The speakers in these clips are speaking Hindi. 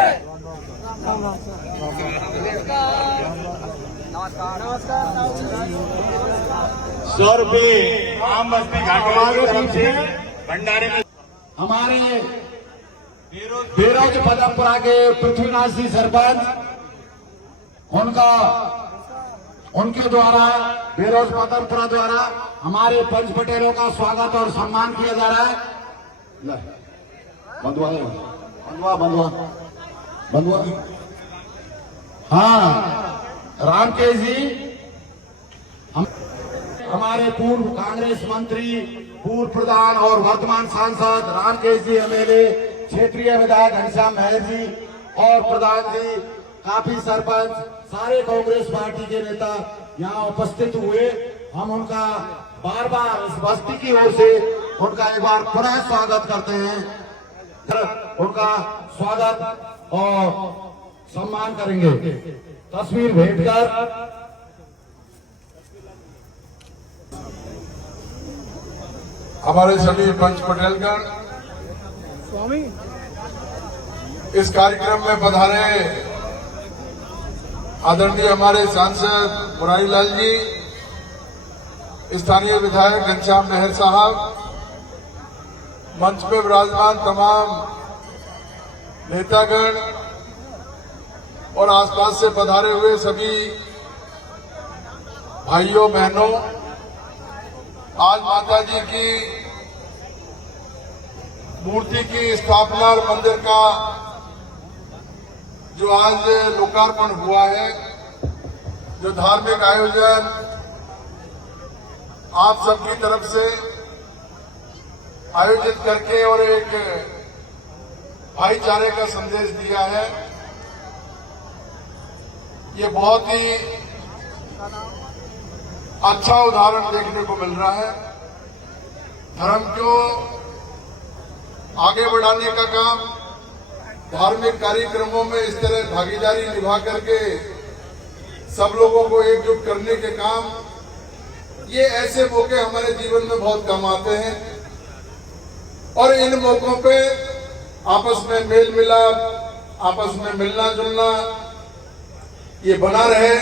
₹100 आम बस्ती घाटों की तरफ से भंडारे में हमारे बेरोज पदमपुरा के पृथ्वीनाथ जी सरपंच उनके द्वारा बेरोज पदमपुरा द्वारा हमारे पंच पटेलों का स्वागत और सम्मान किया जा रहा है। बंधुआ हाँ रामकेश जी हमारे पूर्व कांग्रेस मंत्री पूर्व प्रधान और वर्तमान सांसद रामकेश जी एमएलए, क्षेत्रीय विधायक घनश्याम मेहर जी और प्रधान जी, काफी सरपंच, सारे कांग्रेस पार्टी के नेता यहाँ उपस्थित हुए। हम उनका बार बार इस बस्ती की ओर से उनका एक बार पुनः स्वागत करते हैं। उनका स्वागत और सम्मान करेंगे। तस्वीर भेंट कर हमारे सभी पंच पटेलगण इस कार्यक्रम में पधारे आदरणीय हमारे सांसद मुरारी लाल जी, स्थानीय विधायक घनश्याम मेहर साहब, मंच में विराजमान तमाम नेतागण और आसपास से पधारे हुए सभी भाइयों बहनों, आज माता जी की मूर्ति की स्थापना और मंदिर का जो आज लोकार्पण हुआ है, जो धार्मिक आयोजन आप सबकी तरफ से आयोजित करके और एक भाईचारे का संदेश दिया है, ये बहुत ही अच्छा उदाहरण देखने को मिल रहा है। धर्म को आगे बढ़ाने का काम, धार्मिक कार्यक्रमों में इस तरह भागीदारी निभा करके सब लोगों को एकजुट करने के काम, ये ऐसे मौके हमारे जीवन में बहुत कम आते हैं और इन मौकों पे आपस में मेल मिलाप, आपस में मिलना जुलना ये बना रहे,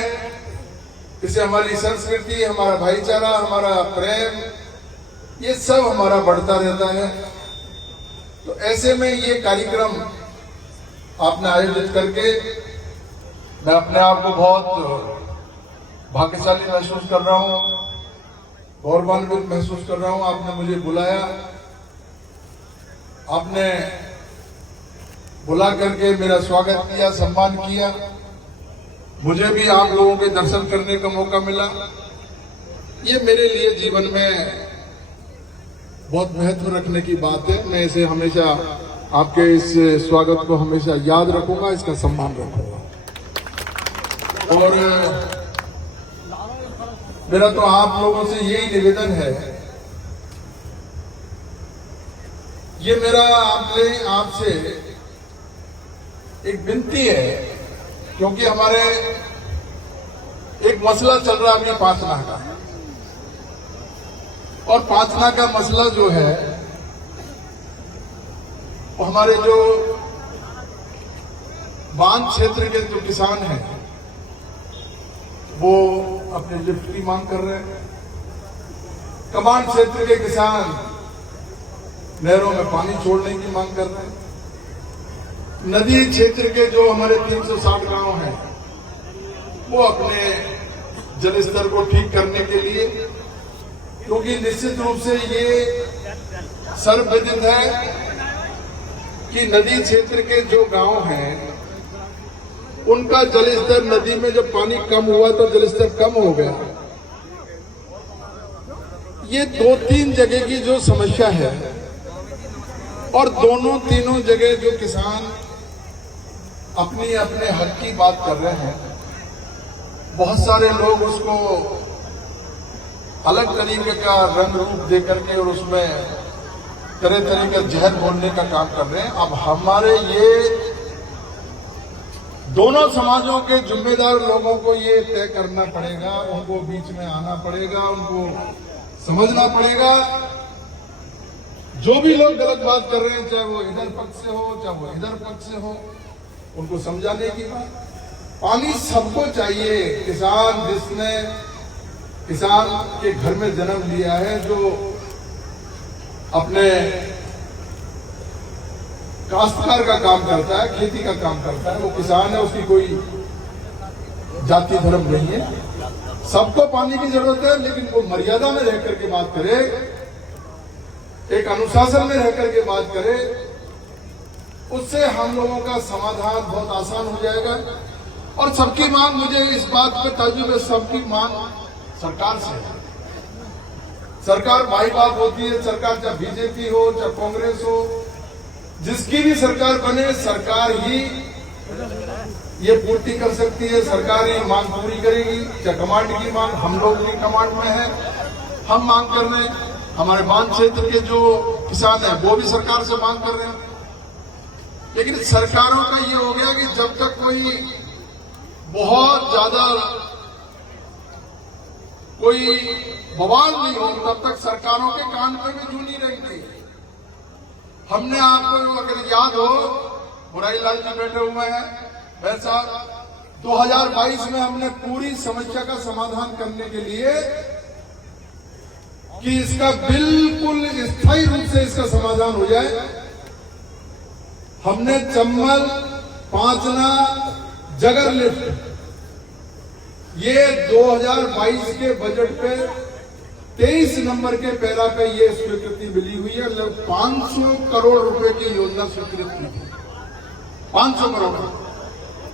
इससे हमारी संस्कृति, हमारा भाईचारा, हमारा प्रेम, ये सब हमारा बढ़ता रहता है। तो ऐसे में ये कार्यक्रम आपने आयोजित करके मैं अपने आप को बहुत भाग्यशाली महसूस कर रहा हूं, गौरवान्वित महसूस कर रहा हूं। आपने मुझे बुलाया, आपने बुला करके मेरा स्वागत किया, सम्मान किया, मुझे भी आप लोगों के दर्शन करने का मौका मिला। ये मेरे लिए जीवन में बहुत महत्व रखने की बात है। मैं इसे हमेशा, आपके इस स्वागत को हमेशा याद रखूंगा, इसका सम्मान रखूंगा। और मेरा तो आप लोगों से यही निवेदन है, ये मेरा आपसे एक विनती है, क्योंकि हमारे एक मसला चल रहा है अभी पांचना का, और पांचना का मसला जो है वो हमारे जो बांध क्षेत्र के जो किसान हैं वो अपने लिफ्ट की मांग कर रहे हैं। कमांड क्षेत्र के किसान नहरों में पानी छोड़ने की मांग कर रहे हैं। नदी क्षेत्र के जो हमारे 360 गांव हैं वो अपने जलस्तर को ठीक करने के लिए, क्योंकि निश्चित रूप से ये सर्वविदित है कि नदी क्षेत्र के जो गांव हैं उनका जलस्तर, नदी में जब पानी कम हुआ तो जलस्तर कम हो गया। ये 2-3 जगह की जो समस्या है, और तीनों जगह जो किसान अपने हक की बात कर रहे हैं, बहुत सारे लोग उसको अलग तरीके का रंग रूप दे करके और उसमें तरह तरह का जहर बोलने का काम कर रहे हैं। अब हमारे ये दोनों समाजों के जिम्मेदार लोगों को ये तय करना पड़ेगा, उनको बीच में आना पड़ेगा, उनको समझना पड़ेगा। जो भी लोग गलत बात कर रहे हैं, चाहे वो इधर पक्ष से हो चाहे वो इधर पक्ष से हो, उनको समझाने की बात। पानी सबको चाहिए। किसान जिसने किसान के घर में जन्म लिया है, जो अपने काश्तकार का काम करता है, खेती का काम करता है, वो किसान है, उसकी कोई जाति धर्म नहीं है। सबको पानी की जरूरत है, लेकिन वो मर्यादा में रह करके बात करे, एक अनुशासन में रह करके बात करे, उससे हम लोगों का समाधान बहुत आसान हो जाएगा। और सबकी मांग, मुझे इस बात पे ताज्जुब है, सबकी मांग सरकार से है। सरकार भाई बाप होती है, सरकार चाहे बीजेपी हो चाहे कांग्रेस हो, जिसकी भी सरकार बने, सरकार ही ये पूर्ति कर सकती है, सरकार ही मांग पूरी करेगी। चाहे कमांड की मांग हम लोग की कमांड में है, हम मांग कर रहे हैं, हमारे बांध क्षेत्र के जो किसान हैं वो भी सरकार से मांग कर रहे हैं। लेकिन सरकारों का ये हो गया कि जब तक कोई बहुत ज्यादा कोई बवाल नहीं हो, तब तक सरकारों के कान पे भी जू नहीं रहेंगे। हमने आपको अगर याद हो, बुराई लाल जी बैठे हुए हैं, भाई साहब, 2022 में हमने पूरी समस्या का समाधान करने के लिए कि इसका बिल्कुल स्थायी रूप से इसका समाधान हो जाए, हमने चंबल पांचना जगर लिफ्ट ये 2022 के बजट पे 23 नंबर के पैरा पे ये स्वीकृति मिली हुई है। लगभग 500 करोड़ रुपए की योजना स्वीकृत की थी, 500 करोड़,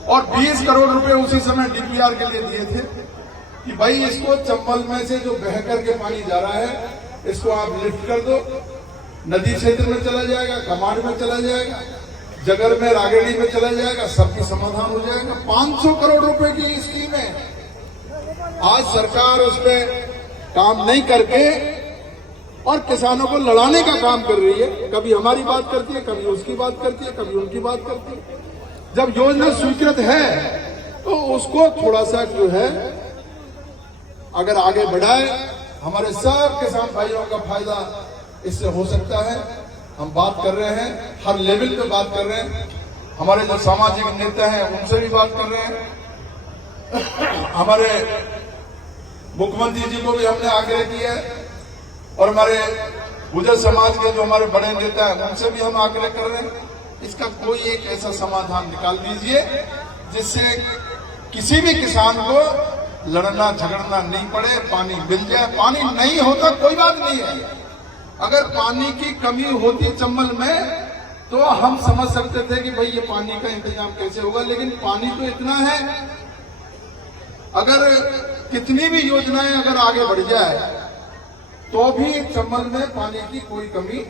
और 20 करोड़ रुपए उसी समय डीपीआर के लिए दिए थे कि भाई इसको चंबल में से जो बह करके पानी जा रहा है, इसको आप लिफ्ट कर दो, नदी क्षेत्र में चला जाएगा, कमांड में चला जाएगा, जगर में, रागेड़ी में चला जाएगा, सबकी समाधान हो जाएगा। 500 करोड़ रुपए की स्कीम है। आज सरकार उस पर काम नहीं करके और किसानों को लड़ाने का काम कर रही है। कभी हमारी बात करती है, कभी उसकी बात करती है, कभी उनकी बात करती है। जब योजना स्वीकृत है तो उसको थोड़ा सा जो है अगर आगे बढ़ाए, हमारे सब किसान भाइयों का फायदा इससे हो सकता है। हम बात कर रहे हैं, हर लेवल पे बात कर रहे हैं, हमारे जो सामाजिक नेता हैं उनसे भी बात कर रहे हैं, हमारे मुख्यमंत्री जी को भी हमने आग्रह किया है, और हमारे गुर्जर समाज के जो हमारे बड़े नेता हैं उनसे भी हम आग्रह कर रहे हैं, इसका कोई एक ऐसा समाधान निकाल दीजिए जिससे किसी भी किसान को लड़ना झगड़ना नहीं पड़े, पानी मिल जाए। पानी नहीं होता कोई बात नहीं है, अगर पानी की कमी होती चंबल में तो हम समझ सकते थे कि भाई ये पानी का इंतजाम कैसे होगा, लेकिन पानी तो इतना है, अगर कितनी भी योजनाएं अगर आगे बढ़ जाए तो भी चंबल में पानी की कोई कमी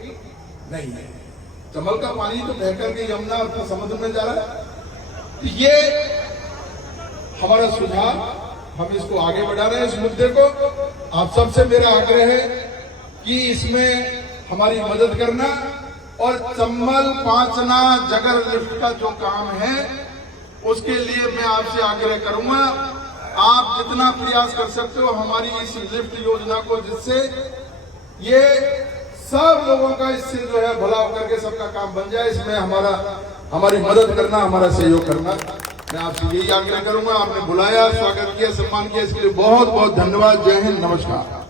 नहीं है। चंबल का पानी तो बहकर के यमुना और समुद्र में जा रहा है। ये हमारा सुझाव, हम इसको आगे बढ़ा रहे हैं इस मुद्दे को। आप सबसे मेरा आग्रह है कि इसमें हमारी मदद करना, और चंबल पांचना जगर लिफ्ट का जो काम है उसके लिए मैं आपसे आग्रह करूंगा, आप जितना प्रयास कर सकते हो हमारी इस लिफ्ट योजना को, जिससे ये सब लोगों का इससे जो है भला होकर के सबका काम बन जाए, इसमें हमारी मदद करना, हमारा सहयोग करना, मैं आपसे यही आग्रह करूंगा। आपने बुलाया, स्वागत किया, सम्मान किया, इसके लिए बहुत बहुत धन्यवाद। जय हिंद, नमस्कार।